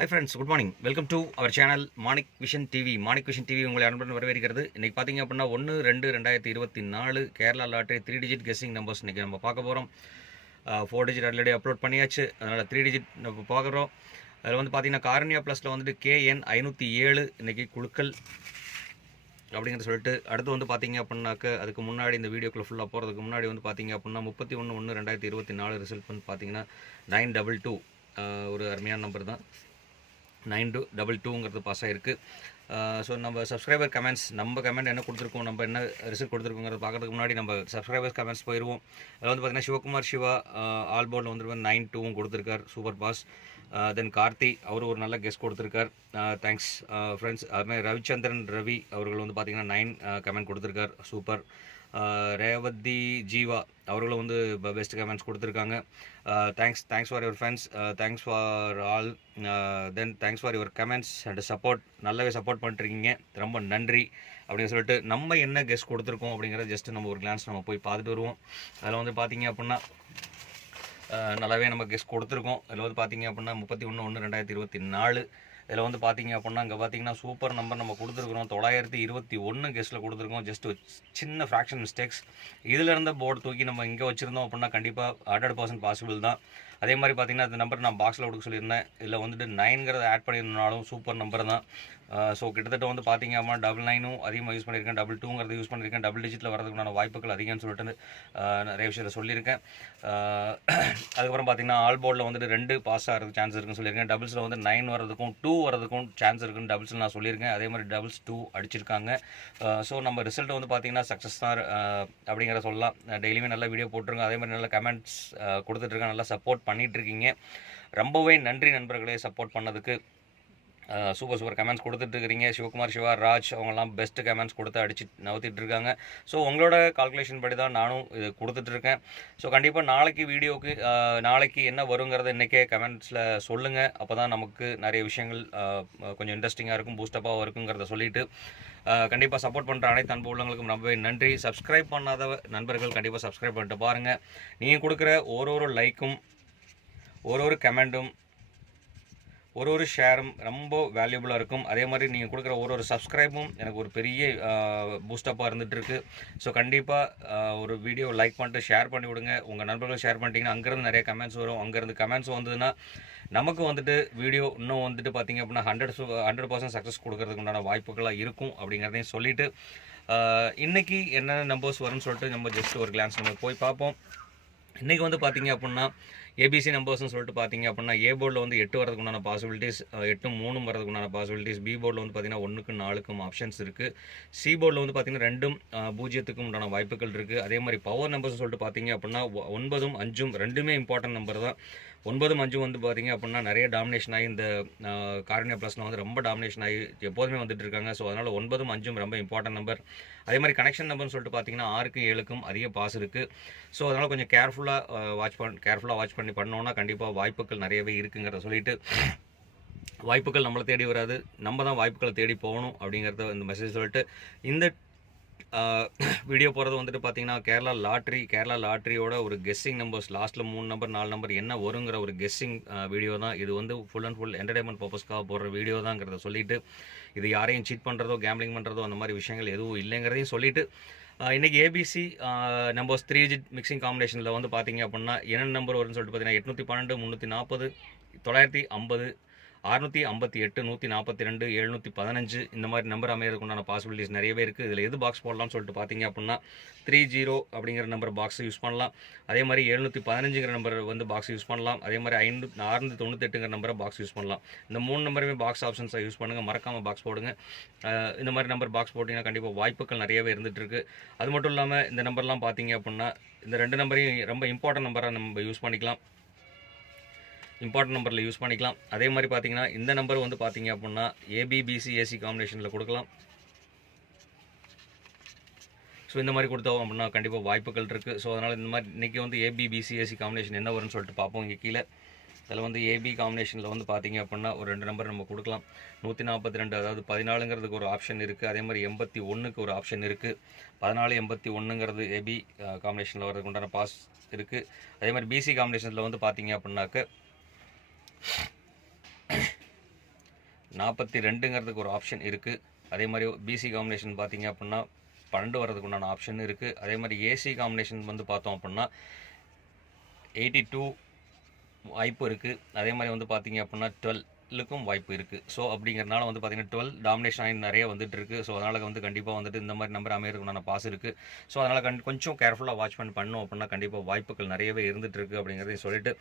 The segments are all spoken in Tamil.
Hi friends, good morning. Welcome to our channel Manik Vision TV. Manik Vision TV உங்களை அன்புடன் வரவேற்கிறது. இன்னைக்கு பாத்தீங்க அப்படின்னா 1-2-2024 Kerala lottery 3 digit guessing numbers இன்னைக்கு நம்ம பார்க்க போறோம். 4 டிஜிட் ஆல்ரெடி அப்லோட் பண்ணியாச்சு. அதனால 3 டிஜிட் நம்ம பார்க்குறோம். அதில் வந்து பார்த்தீங்கன்னா காரணியா ப்ளஸில் வந்துட்டு KN 507 இன்னைக்கு குழுக்கள் அப்படிங்கிறத சொல்லிட்டு அடுத்து வந்து பார்த்தீங்க அப்படின்னாக்க அதுக்கு முன்னாடி இந்த வீடியோக்குள்ளே ஃபுல்லாக போகிறதுக்கு முன்னாடி வந்து பார்த்தீங்க அப்படின்னா 31-1-2024 ரிசல்ட் வந்து பார்த்தீங்கன்னா 922 ஒரு அருமையான நம்பர் தான். 9222ங்கிறது பாஸ் ஆகிருக்கு. ஸோ நம்ம சப்ஸ்கிரைபர் கமெண்ட்ஸ் நம்ம கமெண்ட் என்ன கொடுத்துருக்கோம், நம்ம என்ன ரிசல்ட் கொடுத்துருக்கோங்கிறத பார்க்கறதுக்கு முன்னாடி நம்ம சப்ஸ்கிரைபர்ஸ் கமெண்ட்ஸ் போயிடுவோம். அதில் வந்து பார்த்தீங்கன்னா சிவகுமார் சிவா ஆல் போர்டில் வந்து 92 கொடுத்துருக்கார், சூப்பர் பாஸ். தென் கார்த்தி அவர் ஒரு நல்ல கெஸ்ட் கொடுத்துருக்கார், தேங்க்ஸ் ஃப்ரெண்ட்ஸ். அதுமாதிரி ரவிச்சந்திரன் ரவி அவர்கள் வந்து பார்த்தீங்கன்னா 9 கமெண்ட் கொடுத்துருக்கார், சூப்பர். ரேவதி ஜீவா அவர்களும் வந்து பெஸ்ட் கமெண்ட்ஸ் கொடுத்துருக்காங்க, thanks for your friends, thanks for all. Then thanks for your comments and support, நல்லாவே சப்போர்ட் பண்ணிருக்கீங்க, ரொம்ப நன்றி அப்படின்னு சொல்லிட்டு நம்ம என்ன கெஸ்ட் கொடுத்துருக்கோம் அப்படிங்கிறத ஜஸ்ட் நம்ம ஒரு கிளான்ஸ் நம்ம போய் பார்த்துட்டு வருவோம். அதில் வந்து பார்த்தீங்க அப்படின்னா நல்லாவே நம்ம கெஸ்ட் கொடுத்துருக்கோம். அதில் வந்து பார்த்தீங்க அப்படின்னா 31-1-2024 இதில் வந்து பார்த்தீங்க அப்படின்னா இங்கே பார்த்தீங்கன்னா சூப்பர் நம்பர் நம்ம கொடுத்துருக்குறோம். 921 கெஸ்ட்டில் கொடுத்துருக்கோம். ஜஸ்ட் சின்ன ஃப்ராக்ஷன் மிஸ்டேக்ஸ். இதில் இருந்த போர்டு தூக்கி நம்ம இங்கே வச்சுருந்தோம் அப்படின்னா கண்டிப்பாக 100% பாசிபிள் தான். அதே மாதிரி பார்த்தீங்கன்னா அந்த நம்பர் நான் பாக்ஸில் கொடுக்க சொல்லியிருந்தேன். இதில் வந்துட்டு 9ங்கிறத ஆட் பண்ணியிருந்தாலும் சூப்பர் நம்பர் தான். ஸோ கிட்டத்தட்ட வந்து பார்த்தீங்க அப்படின்னா 99 அதிகமாக யூஸ் பண்ணியிருக்கேன், 22ங்கிறத யூஸ் பண்ணியிருக்கேன், டபுள் டிஜிட்டில் வரதுக்குண்டான வாய்ப்புகள் அதிகம்னு சொல்லிட்டு நிறைய விஷயத்தை சொல்லியிருக்கேன். அதுக்கப்புறம் பார்த்தீங்கன்னா ஆல் போர்டில் வந்துட்டு 2 பாஸ் ஆகிறதுக்கு சான்ஸ் இருக்குன்னு சொல்லியிருக்கேன். டபுள்ஸில் வந்து 9 வரதுக்கும் 2 வரதுக்கும் சான்ஸ் இருக்குன்னு டபுள்ஸில் நான் சொல்லியிருக்கேன். அதே மாதிரி டபுள்ஸ் 2 அடிச்சிருக்காங்க. ஸோ நம்ம ரிசல்ட் வந்து பார்த்தீங்கன்னா சக்ஸஸ் தான் அப்படிங்கிற சொல்லலாம். டெய்லியுமே நல்ல வீடியோ போட்டுருங்க, அதே மாதிரி நல்ல கமெண்ட்ஸ் கொடுத்துட்ருக்கேன், நல்லா சப்போர்ட் பண்ணிகிட்ருக்கீங்க. ரொம்பவே நன்றி நண்பர்களே சப்போர்ட் பண்ணதுக்கு. சூப்பர் கமெண்ட்ஸ் கொடுத்துட்ருக்கிறீங்க. சிவகுமார் சிவா ராஜ் அவங்கெல்லாம் பெஸ்ட்டு கமெண்ட்ஸ் கொடுத்து அடிச்சு நவுத்திட்டு இருக்காங்க. ஸோ உங்களோட கால்குலேஷன் படி தான் நானும் இது கொடுத்துட்ருக்கேன். ஸோ கண்டிப்பாக நாளைக்கு வீடியோவுக்கு நாளைக்கு என்ன வருங்கிறத இன்றைக்கே கமெண்ட்ஸில் சொல்லுங்கள். அப்போ தான் நமக்கு நிறைய விஷயங்கள் கொஞ்சம் இன்ட்ரெஸ்டிங்காக இருக்கும், பூஸ்டப்பாக இருக்குங்கிறத சொல்லிவிட்டு கண்டிப்பாக சப்போர்ட் பண்ணுற அனைத்து அன்பு உள்ளவங்களுக்கும் ரொம்பவே நன்றி. சப்ஸ்கிரைப் பண்ணாத நண்பர்கள் கண்டிப்பாக சப்ஸ்கிரைப் பண்ணிட்டு பாருங்கள். நீங்கள் கொடுக்குற ஒரு லைக்கும் ஒரு கமெண்ட்டும் ஒரு ஷேரும் ரொம்ப வேல்யூபுளாக இருக்கும். அதே மாதிரி நீங்கள் கொடுக்குற ஒரு சப்ஸ்கிரைபும் எனக்கு ஒரு பெரிய பூஸ்டப்பாக இருந்துகிட்ருக்கு. ஸோ கண்டிப்பாக ஒரு வீடியோ லைக் பண்ணிட்டு ஷேர் பண்ணி விடுங்க. உங்கள் நண்பர்கள் ஷேர் பண்ணிட்டீங்கன்னா அங்கேருந்து நிறைய கமெண்ட்ஸ் வரும். அங்கேருந்து கமெண்ட்ஸ் வந்ததுன்னா நமக்கு வந்துட்டு வீடியோ இன்னும் வந்துட்டு பார்த்திங்க அப்படின்னா 100% சக்ஸஸ் கொடுக்கறதுக்கு உண்டான வாய்ப்புகளாக இருக்கும் அப்படிங்கிறதையும் சொல்லிவிட்டு இன்றைக்கி என்ன நம்பர்ஸ் வரும்னு சொல்லிட்டு நம்ம ஜஸ்ட் ஒரு கிளான்ஸ் நம்ம போய் பார்ப்போம். இன்றைக்கி வந்து பார்த்திங்க அப்படின்னா ஏபிசி நம்பர்ஸ்னு சொல்லிட்டு பார்த்தீங்க அப்படின்னா ஏ போர்டில் வந்து 8 வரதுக்கு உண்டான பாசிபிலிட்டிஸ், 8 3 வரதுக்கு உண்டான பாசிபிலிட்டிஸ். பி போர்டில் வந்து பார்த்திங்கன்னா 1க்கும் 4க்கும் ஆப்ஷன்ஸ் இருக்குது. சி போர்டில் வந்து பார்த்திங்கன்னா 2ம் 0க்கும் உண்டான வாய்ப்புகள் இருக்குது. அதே மாதிரி பவர் நம்பர்ஸ்னு சொல்லிட்டு பார்த்தீங்க அப்படின்னா 9ம் 5ம் ரெண்டுமே இம்பார்ட்டன்ட் நம்பர் தான். 9ம் 5ம் வந்து பார்த்திங்க அப்படின்னா நிறைய டாமினேஷன் ஆகி இந்த காரணியா ப்ளஸில் வந்து ரொம்ப டாமினேஷன் ஆகி எப்போதுமே வந்துட்டு இருக்காங்க. ஸோ அதனால் 9ம் 5ம் ரொம்ப இம்பார்ட்டன்ட் நம்பர். அதே மாதிரி கனெக்ஷன் நம்பர்னு சொல்லிட்டு பார்த்தீங்கன்னா 6க்கும் 7க்கும் அதிக பாஸ் இருக்குது. ஸோ அதனால் கொஞ்சம் கேர்ஃபுல்லாக வாட்ச் பண்ணி பண்ணோன்னா கண்டிப்பாக வாய்ப்புகள் நிறையவே இருக்குங்கிறத சொல்லிவிட்டு வாய்ப்புகள் நம்மளை தேடி வராது, நம்ம தான் வாய்ப்புகளை தேடி போகணும் அப்படிங்கிறத இந்த மெசேஜ் சொல்லிட்டு இந்த வீடியோ போகிறது வந்துட்டு பார்த்தீங்கன்னா கேரளா லாட்ரியோட ஒரு கெஸ்ஸிங் நம்பர்ஸ் லாஸ்ட்டில் 3 நம்பர் 4 நம்பர் என்ன வருங்கிற ஒரு கெஸ்ஸிங் வீடியோ தான். இது வந்து ஃபுல் அண்ட் ஃபுல் என்டர்டைன்மெண்ட் பர்பஸ்க்காக போடுற வீடியோ தாங்கிறத சொல்லிவிட்டு இது யாரையும் சீட் பண்ணுறதோ கேம்பிளிங் பண்ணுறதோ அந்த மாதிரி விஷயங்கள் எதுவும் இல்லைங்கிறதையும் சொல்லிவிட்டு இன்றைக்கி ஏபிசி நம்பர்ஸ் 3 டிஜிட் மிக்சிங் காம்பினேஷனில் வந்து பார்த்தீங்க அப்படின்னா என்ன நம்பர் வரும்னு சொல்லிட்டு பார்த்தீங்கன்னா 812 340 950 658 142 715 இந்த மாதிரி நம்பர் அமையறதுக்கு உண்டான பாசிபிலிட்டிஸ் நிறையவே இருக்குது. இதில் எது பாக்ஸ் போடலாம்னு சொல்லிட்டு பார்த்தீங்க அப்படின்னா 30 அப்படிங்கிற நம்பர் பாக்ஸ் யூஸ் பண்ணலாம். அதே மாதிரி 715ங்கிற நம்பர் வந்து பாக்ஸ் யூஸ் பண்ணலாம். அதே மாதிரி 698ங்கிற நம்பரை பாக்ஸ் யூஸ் பண்ணலாம். இந்த 3 நம்பருமே பாக்ஸ் ஆப்ஷன்ஸை யூஸ் பண்ணுங்கள், மறக்காமல் பாக்ஸ் போடுங்க. இந்த மாதிரி நம்பர் பாக்ஸ் போட்டிங்கன்னா கண்டிப்பாக வாய்ப்புகள் நிறையவே இருந்துகிட்ருக்கு. அது மட்டும் இல்லாமல் இந்த நம்பர்லாம் பார்த்தீங்க அப்படின்னா இந்த 2 நம்பரையும் ரொம்ப இம்பார்ட்டன்ட் நம்பராக நம்ம யூஸ் பண்ணிக்கலாம், இம்பார்ட்டன்ட் நம்பரில் யூஸ் பண்ணிக்கலாம். அதே மாதிரி பார்த்தீங்கன்னா இந்த நம்பர் வந்து பார்த்தீங்க அப்படின்னா ஏபிபிசி ஏசி காம்பினேஷனில் கொடுக்கலாம். ஸோ இந்த மாதிரி கொடுத்தோம் அப்படின்னா கண்டிப்பாக வாய்ப்புகள் இருக்குது. ஸோ அதனால் இந்த மாதிரி இன்றைக்கி வந்து ஏபிபிசி ஏசி காம்பினேஷன் என்ன வரும்னு சொல்லிட்டு பார்ப்போம். இங்கே கீழே அதில் வந்து ஏபி காம்பினேஷனில் வந்து பார்த்தீங்க அப்படின்னா ஒரு 2 நம்பர் நம்ம கொடுக்கலாம். 142 அதாவது 14ங்கிறதுக்கு ஒரு ஆப்ஷன் இருக்குது. அதே மாதிரி 81க்கு ஒரு ஆப்ஷன் இருக்குது. 14 81ங்கிறது ஏபி காம்பினேஷனில் வரதுக்கு உண்டான பாஸ் இருக்குது. அதே மாதிரி பிசி காம்பினேஷனில் வந்து பார்த்தீங்க அப்படின்னாக்க 42ங்கிறதுக்கு ஒரு ஆப்ஷன் இருக்குது. அதே மாதிரி பிசி காம்பினேஷன் பார்த்தீங்க அப்படின்னா 12 வரதுக்கு உண்டான ஆப்ஷன் இருக்குது. அதே மாதிரி ஏசி காம்பினேஷன் வந்து பார்த்தோம் அப்படின்னா 82 வாய்ப்பு இருக்குது. அதே மாதிரி வந்து பார்த்தீங்க அப்படின்னா 12க்கும் வாய்ப்பு இருக்குது. ஸோ அப்படிங்கிறனால வந்து பார்த்தீங்கன்னா 12 டாமினேஷன் ஆகி நிறைய வந்துட்டு இருக்குது. ஸோ அதனால் வந்து கண்டிப்பாக வந்துட்டு இந்த மாதிரி நம்பர் அமையறதுக்குண்டான பாஸ் இருக்குது. ஸோ அதனால் கொஞ்சம் கேர்ஃபுல்லாக வாட்ச் பண்ணோம் அப்படின்னா கண்டிப்பாக வாய்ப்புகள் நிறையவே இருந்துட்டு இருக்குது அப்படிங்கிறதையும் சொல்லிட்டு,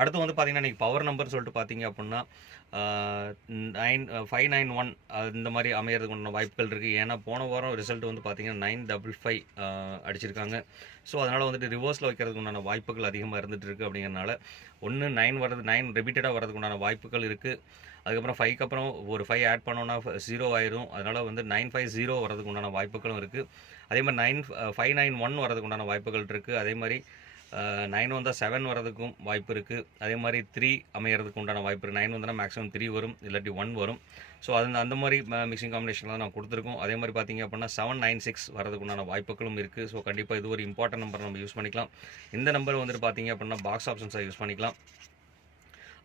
அடுத்து வந்து பார்த்தீங்கன்னா இன்றைக்கி பவர் நம்பர் சொல்லிட்டு பார்த்தீங்க அப்படின்னா 591 இந்த மாதிரி அமையறதுக்குண்டான வாய்ப்புகள் இருக்குது. ஏன்னா போன வாரம் ரிசல்ட் வந்து பார்த்தீங்கன்னா 955 அடிச்சிருக்காங்க. ஸோ அதனால் வந்துட்டு ரிவர்ஸில் வைக்கிறதுக்கு உண்டான வாய்ப்புகள் அதிகமாக இருந்துகிட்டு இருக்குது. அப்படிங்கிறனால 9 வர்றது 9 ரிப்பீட்டடாக வரதுக்கு உண்டான வாய்ப்புகள் இருக்குது. அதுக்கப்புறம் 5க்கு அப்புறம் ஒரு 5 ஆட் பண்ணோன்னா 0 ஆயிரும். அதனால் வந்து 950 வரதுக்கு உண்டான வாய்ப்புகளும் இருக்குது. அதே மாதிரி 591 வரதுக்கு உண்டான வாய்ப்புகள் இருக்குது. அதே மாதிரி 9 வந்தால் 7 வரதுக்கும் வாய்ப்பு இருக்குது. அதே மாதிரி 3 அமையறதுக்கு உண்டான வாய்ப்பு இருக்குது. 9 வந்தால் மேக்ஸிமம் 3 வரும், இல்லாட்டி 1 வரும். ஸோ அந்த மாதிரி மிக்சிங் காம்பினேஷன்லாம் நான் கொடுத்துருக்கோம். அதே மாதிரி பார்த்தீங்க அப்படின்னா 796 வரதுக்கு உண்டான வாய்ப்புகளும் இருக்குது. ஸோ கண்டிப்பாக இது ஒரு இம்பார்ட்டன்ட் நம்பர் நம்ம யூஸ் பண்ணிக்கலாம். இந்த நம்பர் வந்துட்டு பார்த்தீங்க அப்படின்னா பாக்ஸ் ஆப்ஷன்ஸாக யூஸ் பண்ணிக்கலாம்.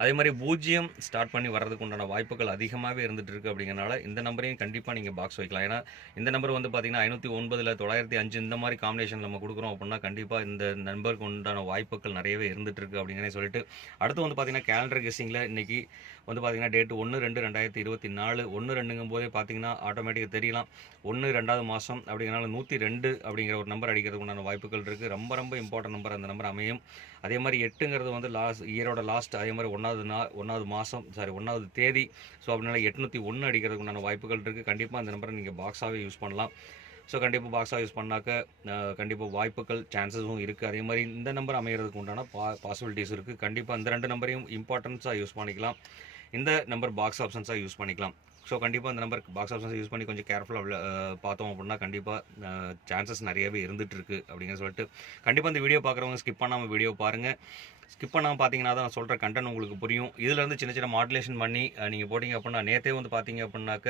அதே மாதிரி 0 ஸ்டார்ட் பண்ணி வர்றதுக்கு உண்டான வாய்ப்புகள் அதிகமாகவே இருந்துகிட்டு இருக்குது. அப்படிங்கிறனால இந்த நம்பரையும் கண்டிப்பாக நீங்கள் பாக்ஸ் வைக்கலாம். ஏன்னா இந்த நம்பர் வந்து பார்த்தீங்கன்னா 509 905 இந்த மாதிரி காம்பினேஷன் நம்ம கொடுக்குறோம் அப்படின்னா கண்டிப்பாக இந்த நம்பருக்கு உண்டான வாய்ப்புகள் நிறையவே இருந்துகிட்டு இருக்குது அப்படிங்கிறே சொல்லிட்டு, அடுத்து வந்து பார்த்தீங்கன்னா கேலண்டர் கெஸ்ஸிங்கில் இன்றைக்கி வந்து பார்த்தீங்கன்னா டேட்டு 1/2/2024 1/2ங்கும் போதே பார்த்தீங்கன்னா ஆட்டோமேட்டிக்காக தெரியலாம் 1/2 மாதம் அப்படிங்கிறனால 102 அப்படிங்கிற ஒரு நம்பர் அடிக்கிறதுக்கு உண்டான வாய்ப்புகள் இருக்குது. ரொம்ப ரொம்ப இம்பார்ட்டன்ட் நம்பர் அந்த நம்பர் அமையும். அதே மாதிரி 8ங்கிறது வந்து இயரோட லாஸ்ட். அதே மாதிரி 1வது மாதம் 1வது தேதி. ஸோ அப்படினால 801 அடிக்கிறதுக்கு உண்டான வாய்ப்புகள் இருக்குது. கண்டிப்பாக அந்த நம்பரை நீங்கள் பாக்ஸாகவே யூஸ் பண்ணலாம். ஸோ கண்டிப்பாக பாக்ஸாக யூஸ் பண்ணாக்க கண்டிப்பாக வாய்ப்புகள் சான்சஸும் இருக்குது. அதே மாதிரி இந்த நம்பர் அமைகிறதுக்கு உண்டான பாசிபிலிட்டிஸ் இருக்குது. கண்டிப்பாக இந்த 2 நம்பரையும் இம்பார்ட்டன்ஸாக யூஸ் பண்ணிக்கலாம். இந்த நம்பர் பாக்ஸ் ஆப்ஷன்ஸாக யூஸ் பண்ணிக்கலாம். ஸோ கண்டிப்பாக இந்த நம்பர் பாக்ஸ் ஆப்ஷன்ஸை யூஸ் பண்ணி கொஞ்சம் கேர்ஃபுல்லாக பார்த்தோம் அப்படின்னா கண்டிப்பாக சான்சஸ் நிறையவே இருந்துகிட்டு இருக்குது அப்படிங்கிற சொல்லிட்டு, கண்டிப்பாக இந்த வீடியோ பார்க்குறவங்க ஸ்கிப் பண்ணாமல் வீடியோ பாருங்கள். ஸ்கிப் பண்ணாமல் பார்த்தீங்கன்னா தான் நான் சொல்கிற கண்டென்ட் உங்களுக்கு புரியும். இதிலேருந்து சின்ன சின்ன மாடுலேஷன் பண்ணி நீங்கள் போட்டிங்க அப்படின்னா நேற்றே வந்து பார்த்தீங்க அப்படின்னாக்க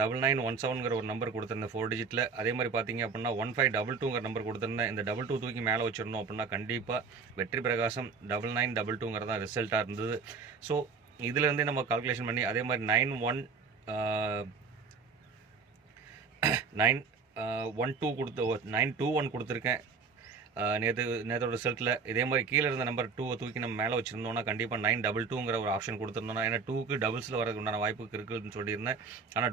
9917ங்கிற ஒரு நம்பர் கொடுத்துருந்தேன் 4 டிஜிட்டில். அதே மாதிரி பார்த்தீங்க அப்படின்னா 1522ங்கிற நம்பர் கொடுத்துருந்தேன். இந்த 22 தூக்கி மேலே வச்சிருந்தோம் அப்படின்னா கண்டிப்பாக வெற்றி பிரகாசம் 9922ங்கிறது தான் ரிசல்ட்டாக இருந்தது. ஸோ இதிலேருந்தே நம்ம கால்குலேஷன் பண்ணி அதே மாதிரி 912 921 கொடுத்துருக்கேன் நேற்றோட ரிசல்ட்டில். இதே மாதிரி கீழே இருந்த நம்பர் 2 தூக்கி நம்ம மேலே வச்சுருந்தோம்னா கண்டிப்பாக 922ங்கிற ஒரு ஆப்ஷன் கொடுத்துருந்தோம்னா, ஏன்னா 2க்கு டபுள்ஸில் வரதுக்கு உண்டான வாய்ப்பு இருக்குதுன்னு சொல்லியிருந்தேன். ஆனால்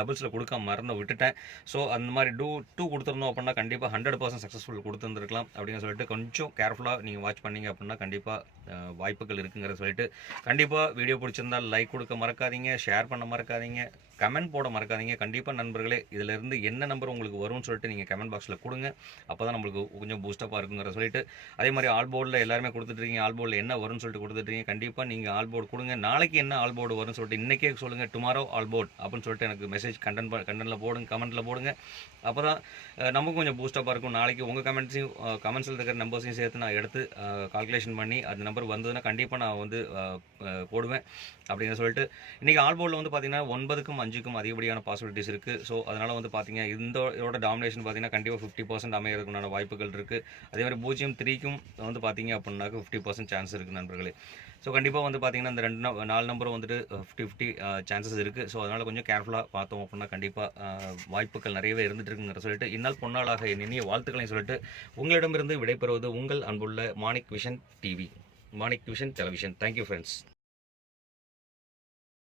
டபுள்ஸில் கொடுக்காம மறந்து விட்டுட்டேன். ஸோ அந்த மாதிரி 2 கொடுத்துருந்தோம் அப்படின்னா கண்டிப்பாக 100% சக்ஸஸ்ஃபுல் கொடுத்துருந்துருக்கலாம் அப்படின்னு சொல்லிட்டு கொஞ்சம் கேர்ஃபுல்லாக நீங்கள் வாட்ச் பண்ணீங்க அப்படின்னா கண்டிப்பாக வாய்ப்புகள் இருக்குங்கிறத சொல்லிட்டு, கண்டிப்பாக வீடியோ பிடிச்சிருந்தால் லைக் கொடுக்க மறக்காதீங்க, ஷேர் பண்ண மறக்காதீங்க, கமெண்ட் போட மறக்காதீங்க. கண்டிப்பாக நண்பர்களே இதிலேருந்து என்ன நம்பர் உங்களுக்கு வரும்னு சொல்லிட்டு நீங்கள் கமெண்ட் பாக்ஸில் கொடுங்க. அப்போ தான் நம்மளுக்கு கொஞ்சம் பூஸ்டப்பாக இருக்குங்கிற சொல்லிட்டு, அதே மாதிரி ஆல் போர்டில் எல்லாருமே கொடுத்துட்ருக்கீங்க. ஆல் போர்டில் என்ன வரும்னு சொல்லிட்டு கொடுத்துட்ருக்கீங்க. கண்டிப்பாக நீங்கள் ஆல் போர்டு கொடுங்க. நாளைக்கு என்ன ஆல் போர்டு வரும்னு சொல்லிட்டு இன்றைக்கே சொல்லுங்கள். டுமாரோ ஆல் போர்டு அப்படின்னு சொல்லிட்டு எனக்கு மெசேஜ் கண்டென்ட்டில் போடுங்க, கமெண்ட்டில் போடுங்க. அப்போ தான் நமக்கு கொஞ்சம் பூஸ்டப்பாக இருக்கும். நாளைக்கு உங்கள் கமெண்ட்ஸில் இருக்கிற நம்பர்ஸையும் சேர்த்து நான் எடுத்து கால்குலேஷன் பண்ணி அந்த நம்பர் வந்ததுன்னா கண்டிப்பாக நான் வந்து போடுவேன் அப்படின்னு சொல்லிட்டு, இன்றைக்கி ஆல் போர்டில் வந்து பார்த்தீங்கன்னா 9க்கும் 5க்கும் அதிகப்படியான பாசிபிலிட்டிஸ் இருக்குது. ஸோ அதனால் வந்து பார்த்தீங்கன்னா இதோட டாமினேஷன் பார்த்தீங்கன்னா கண்டிப்பாக 50% அமைகிறதுக்குண்டான வாய்ப்புகள் இருக்குது. அதே மாதிரி 0-3க்கும் வந்து பார்த்தீங்க அப்படின்னாக்க 50% சான்ஸ் இருக்குது நண்பர்களே. ஸோ கண்டிப்பாக வந்து பார்த்தீங்கன்னா இந்த 4 நம்பரும் வந்துட்டு 50-50 சான்சஸ் இருக்குது. ஸோ அதனால் கொஞ்சம் கேர்ஃபுல்லாக பார்த்தோம் அப்படின்னா கண்டிப்பாக வாய்ப்புகள் நிறையவே இருந்துட்டு இருக்குங்கிற சொல்லிட்டு, இந்நாள் பொன்னாளாக என் இனிய வாழ்த்துக்களையும் சொல்லிட்டு உங்களிடமிருந்து விடைபெறுவது உங்கள் அன்புள்ள Manik vision TV, Manik vision television. Thank you friends.